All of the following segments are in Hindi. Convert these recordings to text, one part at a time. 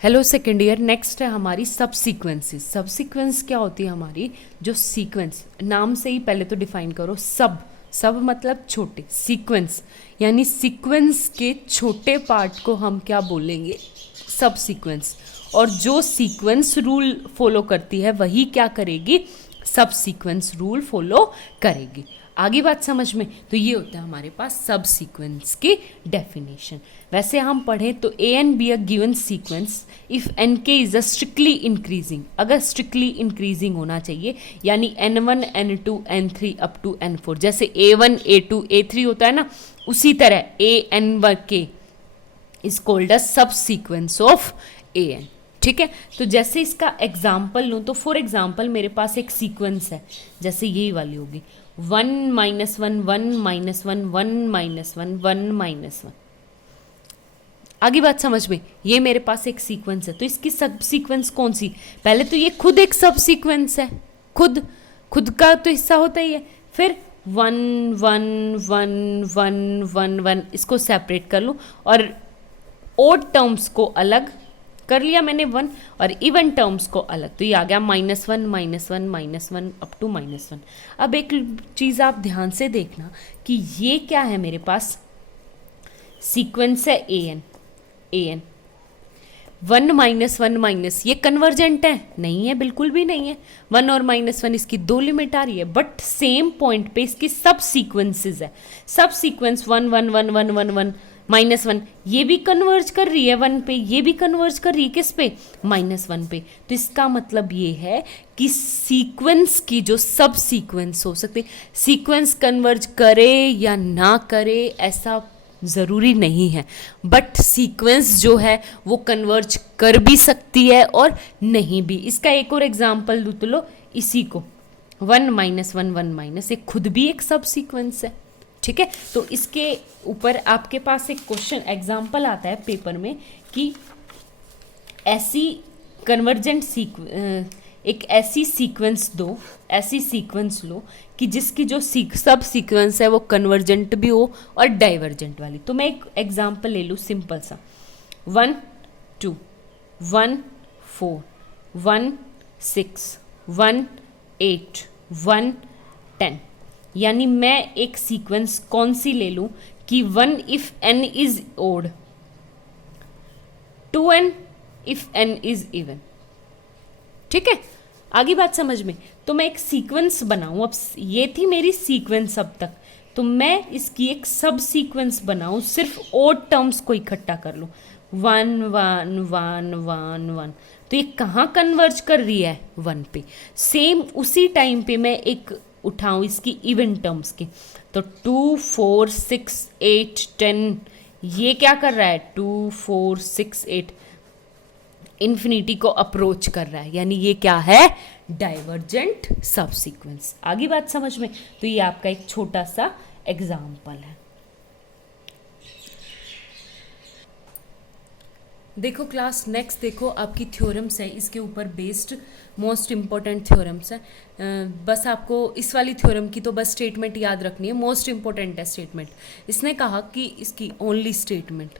Hello second year. नेक्स्ट है हमारी सब सीक्वेंसेस। सब सीक्वेंस क्या होती है हमारी? जो सीक्वेंस, नाम से ही पहले तो डिफाइन करो। सब, सब मतलब छोटे, सीक्वेंस यानी सीक्वेंस के छोटे पार्ट को हम क्या बोलेंगे? सब सीक्वेंस। और जो सीक्वेंस रूल फॉलो करती है वही क्या करेगी? सब सीक्वेंस रूल फॉलो करेगी। आगे बात समझ में? तो ये होता है हमारे पास सब सीक्वेंस की डेफिनेशन। वैसे हम पढ़ें तो a n be a given sequence if n k is a strictly increasing. अगर स्ट्रिक्टली इंक्रीजिंग होना चाहिए यानी n one n two n three up to n four, जैसे a one a two a three होता है ना, उसी तरह ए एन व के इज कॉल्ड अ सब सीक्वेंस ऑफ ए एन। ठीक है, तो जैसे इसका एग्जाम्पल लूँ तो फॉर एग्जाम्पल मेरे पास एक सीक्वेंस है, जैसे यही वाली होगी 1 -1 1 -1 1 -1 1 -1। आगे बात समझ में? ये मेरे पास एक सीक्वेंस है, तो इसकी सब सीक्वेंस कौन सी? पहले तो ये खुद एक सब सीक्वेंस है, खुद खुद का तो हिस्सा होता ही है। फिर 1 1 1 1 1 1 इसको सेपरेट कर लूँ और ओड टर्म्स को अलग कर लिया मैंने 1 और इवन टर्म्स को अलग, तो ये आ गया -1 -1 -1 अप टू -1। अब एक चीज़ आप ध्यान से देखना कि ये क्या है, मेरे पास सीक्वेंस है ए एन। 1 -1 माइनस, ये कन्वर्जेंट है? नहीं है, बिल्कुल भी नहीं है। 1 और -1 इसकी दो लिमिट आ रही है, बट सेम पॉइंट पे इसकी सब सीक्वेंसेस है। सब सीक्वेंस 1 1 1 1 1 1 -1 ये भी कन्वर्ज कर रही है 1 पे, ये भी कन्वर्ज कर रही है किस पे? -1 पे। तो इसका मतलब ये है कि सीक्वेंस की जो सब सीक्वेंस हो सकते, सीक्वेंस कन्वर्ज करे या ना करे ऐसा ज़रूरी नहीं है, बट सीक्वेंस जो है वो कन्वर्ज कर भी सकती है और नहीं भी। इसका एक और एग्जांपल दूँ तो लो इसी को 1 -1 1 माइनस, ये खुद भी एक सब सीक्वेंस है। ठीक है, तो इसके ऊपर आपके पास एक क्वेश्चन एग्जाम्पल आता है पेपर में कि ऐसी कन्वर्जेंट एक ऐसी सीक्वेंस दो, ऐसी सीक्वेंस लो कि जिसकी जो सब सीक्वेंस है वो कन्वर्जेंट भी हो और डाइवर्जेंट वाली। तो मैं एक एग्जांपल ले लूँ सिंपल सा 1 2 1 4 1 6 1 8 1 10। यानी मैं एक सीक्वेंस कौन सी ले लूँ कि 1 if n is odd, 2n if n is even. ठीक है, आगे बात समझ में? तो मैं एक सीक्वेंस बनाऊं, अब ये थी मेरी सीक्वेंस अब तक, तो मैं इसकी एक सब सीक्वेंस बनाऊं, सिर्फ ओड टर्म्स को इकट्ठा कर लूं 1 1 1 1 1। तो ये कहाँ कन्वर्ज कर रही है? 1 पे। सेम उसी टाइम पे मैं एक उठाऊं इसकी इवन टर्म्स की, तो 2 4 6 8 10, ये क्या कर रहा है? 2 4 6 8 इन्फिनिटी को अप्रोच कर रहा है, यानी ये क्या है? डाइवर्जेंट सब सीक्वेंस। आगे बात समझ में? तो ये आपका एक छोटा सा एग्जाम्पल है। देखो क्लास, नेक्स्ट देखो आपकी थ्योरम्स है, इसके ऊपर बेस्ड मोस्ट इम्पॉर्टेंट थ्योरम्स है। बस आपको इस वाली थ्योरम की तो बस स्टेटमेंट याद रखनी है, मोस्ट इम्पॉर्टेंट है स्टेटमेंट। इसने कहा कि इसकी ओनली स्टेटमेंट,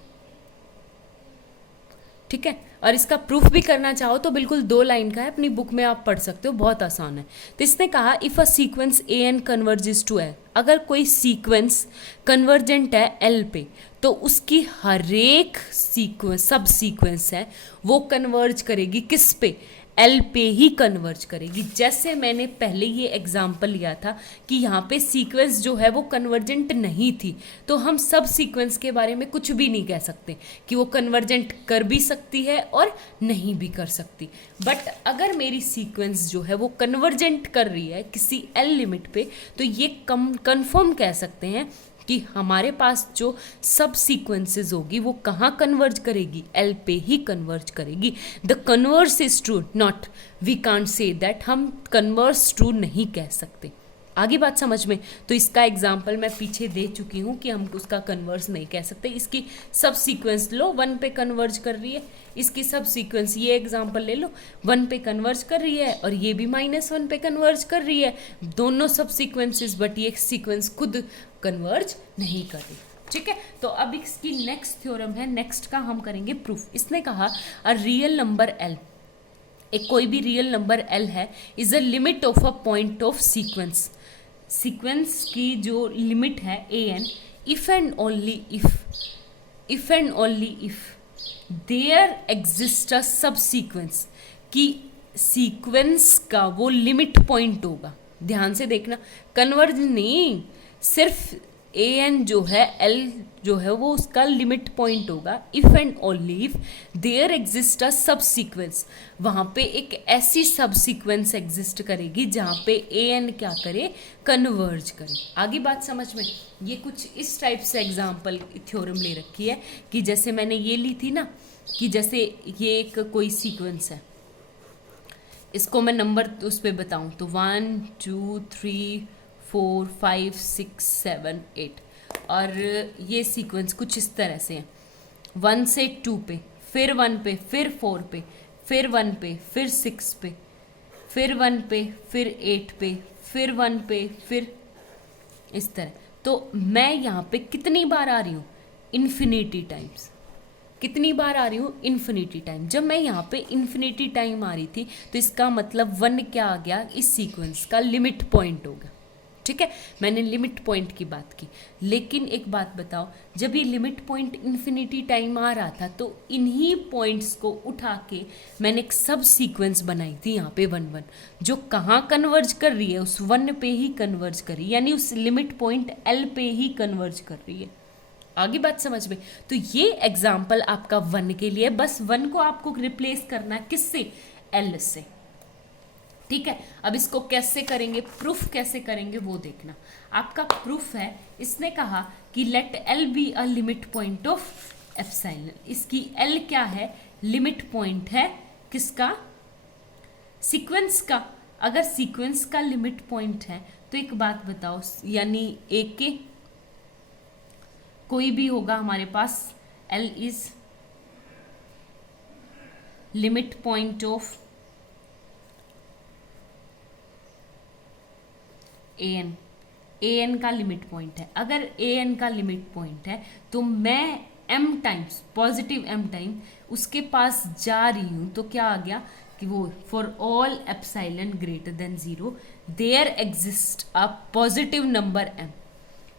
ठीक है, और इसका प्रूफ भी करना चाहो तो बिल्कुल 2 लाइन का है, अपनी बुक में आप पढ़ सकते हो, बहुत आसान है। तो इसने कहा if a sequence A N converges to L, अगर कोई सीक्वेंस कन्वर्जेंट है एल पे, तो उसकी हर एक सीक्वेंस, सब सीक्वेंस है, वो कन्वर्ज करेगी किस पे? एल पे ही कन्वर्ज करेगी। जैसे मैंने पहले ये एग्जाम्पल लिया था कि यहाँ पे सीक्वेंस जो है वो कन्वर्जेंट नहीं थी, तो हम सब सीक्वेंस के बारे में कुछ भी नहीं कह सकते कि वो कन्वर्जेंट कर भी सकती है और नहीं भी कर सकती। बट अगर मेरी सीक्वेंस जो है वो कन्वर्जेंट कर रही है किसी एल लिमिट पे, तो ये कन्फर्म कह सकते हैं कि हमारे पास जो सब सीक्वेंसेस होगी वो कहाँ कन्वर्ज करेगी? एल पे ही कन्वर्ज करेगी। The converse is true, not we can't say that, हम कन्वर्स ट्रू नहीं कह सकते। आगे बात समझ में? तो इसका एग्जाम्पल मैं पीछे दे चुकी हूँ कि हम उसका कन्वर्स नहीं कह सकते। इसकी सब सीक्वेंस लो 1 पे कन्वर्ज कर रही है, इसकी सब सीक्वेंस ये एग्जाम्पल ले लो 1 पे कन्वर्ज कर रही है और ये भी -1 पे कन्वर्ज कर रही है, दोनों सब सीक्वेंसेस, बट ये सीक्वेंस खुद कन्वर्ज नहीं कर रही। ठीक है, तो अब इसकी नेक्स्ट थ्योरम है, नेक्स्ट का हम करेंगे प्रूफ। इसने कहा अ रियल नंबर एल, एक कोई भी रियल नंबर एल है, is a limit of a point of sequence, sequence की जो लिमिट है A N, if and only if there exist a subsequence, कि सीक्वेंस का वो लिमिट पॉइंट होगा। ध्यान से देखना, कन्वर्ज नहीं, सिर्फ ए एन जो है, एल जो है वो उसका लिमिट पॉइंट होगा। If and only if there exist a subsequence, वहाँ पे एक ऐसी सब सीक्वेंस एग्जिस्ट करेगी जहाँ पे ए एन क्या करे, कन्वर्ज करे। आगे बात समझ में? ये कुछ इस टाइप से एग्जाम्पल थ्योरम ले रखी है कि जैसे मैंने ये ली थी ना, कि जैसे ये एक कोई सीक्वेंस है, इसको मैं नंबर उस पर बताऊँ तो 1 2 3 4 5 6 7 8, और ये सीक्वेंस कुछ इस तरह से है, 1 से 2 पे, फिर 1 पे, फिर 4 पे, फिर 1 पे, फिर 6 पे, फिर 1 पे, फिर 8 पे, फिर 1 पे, फिर इस तरह। तो मैं यहाँ पे कितनी बार आ रही हूँ? Infinity times. कितनी बार आ रही हूँ? Infinity time. जब मैं यहाँ पे इन्फिनिटी टाइम आ रही थी तो इसका मतलब 1 क्या आ गया, इस सीक्वेंस का लिमिट पॉइंट होगा। ठीक है, मैंने लिमिट पॉइंट की बात की। लेकिन एक बात बताओ, जब ये लिमिट पॉइंट इन्फिनिटी टाइम आ रहा था तो इन्हीं पॉइंट्स को उठा के मैंने एक सब सीक्वेंस बनाई थी यहाँ पे 1 1, जो कहाँ कन्वर्ज कर रही है? उस 1 पे ही कन्वर्ज कर रही है, यानी उस लिमिट पॉइंट एल पे ही कन्वर्ज कर रही है। आगे बात समझ में? तो ये एग्जाम्पल आपका 1 के लिए, बस 1 को आपको रिप्लेस करना है किससे? एल से। ठीक है, अब इसको कैसे करेंगे, प्रूफ कैसे करेंगे वो देखना। आपका प्रूफ है, इसने कहा कि let L be a limit point of epsilon. इसकी एल क्या है? लिमिट पॉइंट है किसका? सीक्वेंस का। अगर सीक्वेंस का लिमिट पॉइंट है तो एक बात बताओ, यानी ए के कोई भी होगा हमारे पास, L is limit point of A N का लिमिट पॉइंट है। अगर ए एन का लिमिट पॉइंट है तो मैं M times, positive M time उसके पास जा रही हूँ, तो क्या आ गया कि वो for all epsilon greater than 0 there exist a positive number M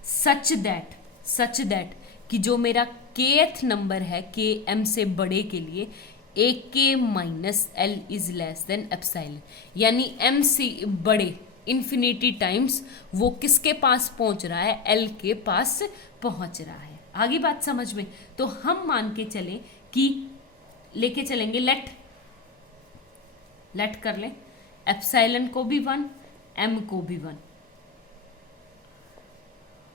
such that कि जो मेरा केथ नंबर है के एम से बड़े के लिए ए के minus L is less than epsilon, यानी एम से बड़े इन्फिनिटी टाइम्स वो किसके पास पहुंच रहा है? एल के पास पहुंच रहा है। आगे बात समझ में? तो हम मान के चलें कि लेके चलेंगे लेट कर लें एप्सिलॉन को भी 1, एम को भी 1,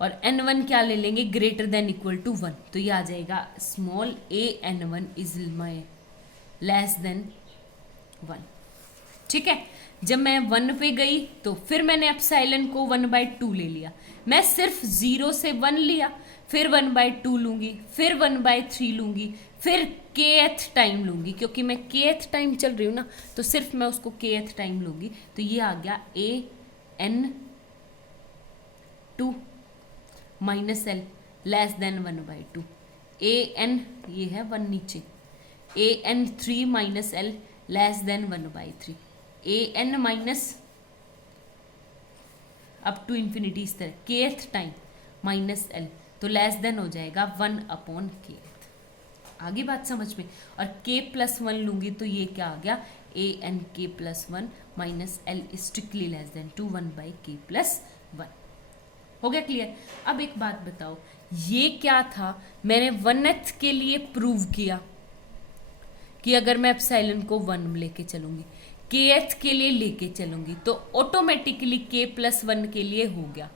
और n1 क्या ले लेंगे? Greater than equal to 1। तो ये आ जाएगा small a n1 is my less than 1। ठीक है, जब मैं 1 पे गई तो फिर मैंने एप्सिलॉन को 1/2 ले लिया। मैं सिर्फ 0 से 1 लिया, फिर 1/2 लूंगी, फिर 1/3 लूंगी, फिर kth टाइम लूंगी, क्योंकि मैं kth टाइम चल रही हूँ ना, तो सिर्फ मैं उसको kth टाइम लूंगी। तो ये आ गया an2 minus L less than 1/2। an ये है 1 नीचे, an3 minus L less than 1/3। an minus up to infinity इस तरह kth टाइम माइनस एल, तो लेस देन हो जाएगा 1/kth। आगे बात समझ में? और k+1 लूंगी तो ये क्या आ गया? an(k+1) minus L is strictly less then 2 1/k+1। हो गया क्लियर? अब एक बात बताओ, ये क्या था? मैंने 1th के लिए प्रूव किया कि अगर मैं एप्सिलॉन को 1 लेके चलूंगी, kth के लिए लेके चलूंगी, तो ऑटोमेटिकली k+1 के लिए हो गया।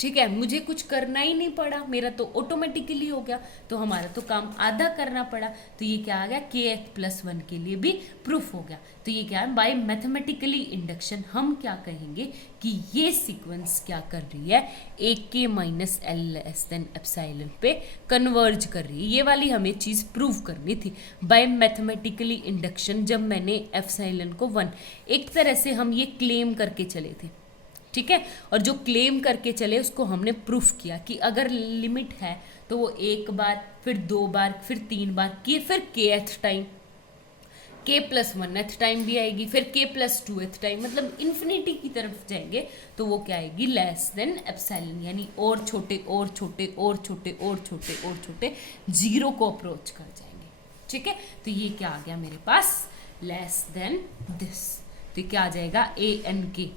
ठीक है, मुझे कुछ करना ही नहीं पड़ा, मेरा तो ऑटोमेटिकली हो गया। तो हमारा तो काम आधा करना पड़ा, तो ये क्या आ गया? kth+1 के लिए भी प्रूफ हो गया। तो ये क्या है? बाय मैथमेटिकली इंडक्शन हम क्या कहेंगे कि ये सीक्वेंस क्या कर रही है? ए के minus L less than epsilon पे कन्वर्ज कर रही है। ये वाली हमें चीज़ प्रूव करनी थी बाय मैथमेटिकली इंडक्शन। जब मैंने एप्सिलॉन को 1, एक तरह से हम ये क्लेम करके चले थे ठीक है। और जो क्लेम करके चले उसको हमने प्रूफ किया कि अगर लिमिट है तो वो एक बार, फिर 2 बार, फिर 3 बार की, फिर kth टाइम, k+1th टाइम भी आएगी, फिर k+2th टाइम, मतलब इन्फिनिटी की तरफ जाएंगे तो वो क्या आएगी, लेस देन एप्सिलॉन, यानी और छोटे और छोटे और छोटे और छोटे और छोटे जीरो को अप्रोच कर जाएंगे। ठीक है, तो ये क्या आ गया मेरे पास, लेस देन दिस, तो क्या आ जाएगा ANK,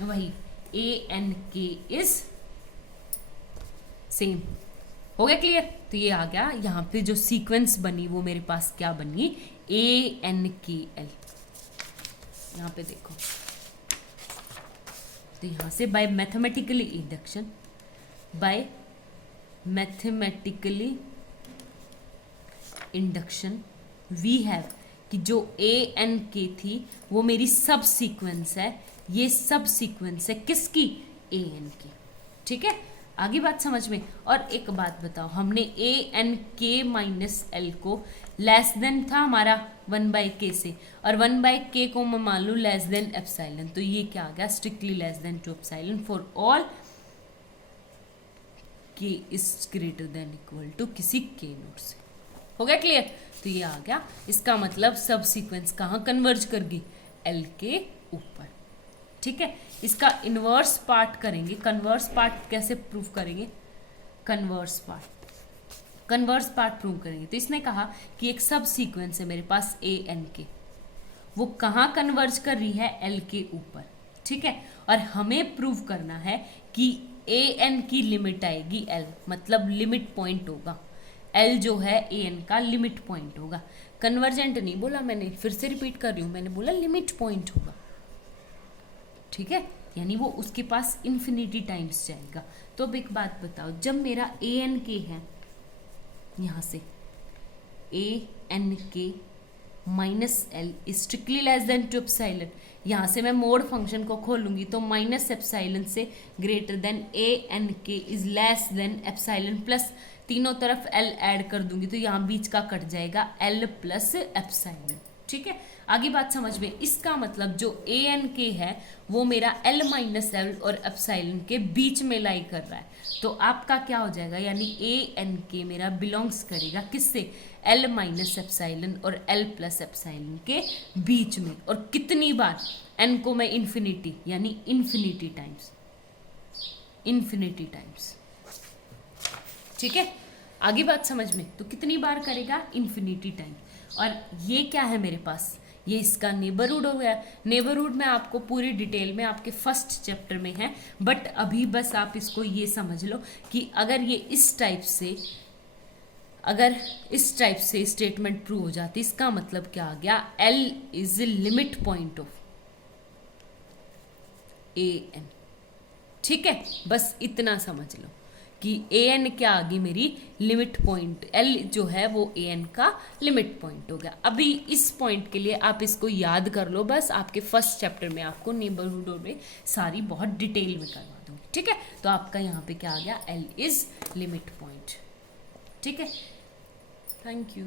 वही ANK इज सेम। हो गया क्लियर? तो ये आ गया, यहाँ पे जो सीक्वेंस बनी वो मेरे पास क्या बनी, ANKL। यहाँ पे देखो, तो यहाँ से by mathematically induction, by mathematically induction we have कि जो ANK थी वो मेरी सब सीक्वेंस है, ये सब सीक्वेंस है किसकी, ANK। ठीक है, आगे बात समझ में। और एक बात बताओ, हमने ANK-L को लेस देन था हमारा 1/k से, और 1/k को मैं मान लूँ लेस देन एप्सिलॉन, तो ये क्या आ गया, strictly less than to epsilon for all k is greater than equal to किसी k नोट से। हो गया क्लियर? तो ये आ गया, इसका मतलब सब सीक्वेंस कहाँ कन्वर्ज कर गई, L के ऊपर। ठीक है, इसका इनवर्स पार्ट करेंगे, कन्वर्स पार्ट कैसे प्रूव करेंगे, कन्वर्स पार्ट प्रूव करेंगे। तो इसने कहा कि एक सब सीक्वेंस है मेरे पास ANK, वो कहाँ कन्वर्ज कर रही है, L के ऊपर। ठीक है, और हमें प्रूव करना है कि AN की लिमिट आएगी L, मतलब लिमिट पॉइंट होगा L जो है AN का लिमिट पॉइंट होगा। कन्वर्जेंट नहीं बोला मैंने, फिर से रिपीट कर रही हूँ, मैंने बोला लिमिट पॉइंट होगा। ठीक है, यानी वो उसके पास इन्फिनिटी टाइम्स जाएगा। तो अब एक बात बताओ, जब मेरा ANK है, यहाँ से ANK minus L strictly less than to epsilon, यहाँ से मैं मोड फंक्शन को खोलूंगी तो माइनस एप्सिलॉन से greater than ANK is less than epsilon plus, तीनों तरफ L ऐड कर दूंगी तो यहाँ बीच का कट जाएगा L प्लस एप्सिलॉन। ठीक है, आगे बात समझ में। इसका मतलब जो ANK है वो मेरा L माइनस L और एप्सिलॉन के बीच में लाई कर रहा है, तो आपका क्या हो जाएगा, यानी ANK मेरा बिलोंग्स करेगा किससे, L माइनस एप्सिलॉन और L प्लस एप्सिलॉन के बीच में। और कितनी बार, N को मैं इन्फिनिटी, यानी इन्फिनिटी टाइम्स। ठीक है, आगे बात समझ में। तो कितनी बार करेगा, इन्फिनिटी टाइम। और ये क्या है मेरे पास, ये इसका नेबरहुड हो गया। नेबरहुड में आपको पूरी डिटेल में आपके फर्स्ट चैप्टर में है, बट अभी बस आप इसको ये समझ लो कि अगर ये इस टाइप से स्टेटमेंट प्रूव हो जाती, इसका मतलब क्या आ गया, L is limit point of AN। ठीक है, बस इतना समझ लो कि AN क्या आ गई, मेरी लिमिट पॉइंट, L जो है वो AN का लिमिट पॉइंट हो गया। अभी इस पॉइंट के लिए आप इसको याद कर लो, बस आपके फर्स्ट चैप्टर में आपको नेबरहुड में सारी बहुत डिटेल में करवा दूंगी। ठीक है, तो आपका यहाँ पे क्या आ गया, L इज लिमिट पॉइंट। ठीक है, थैंक यू।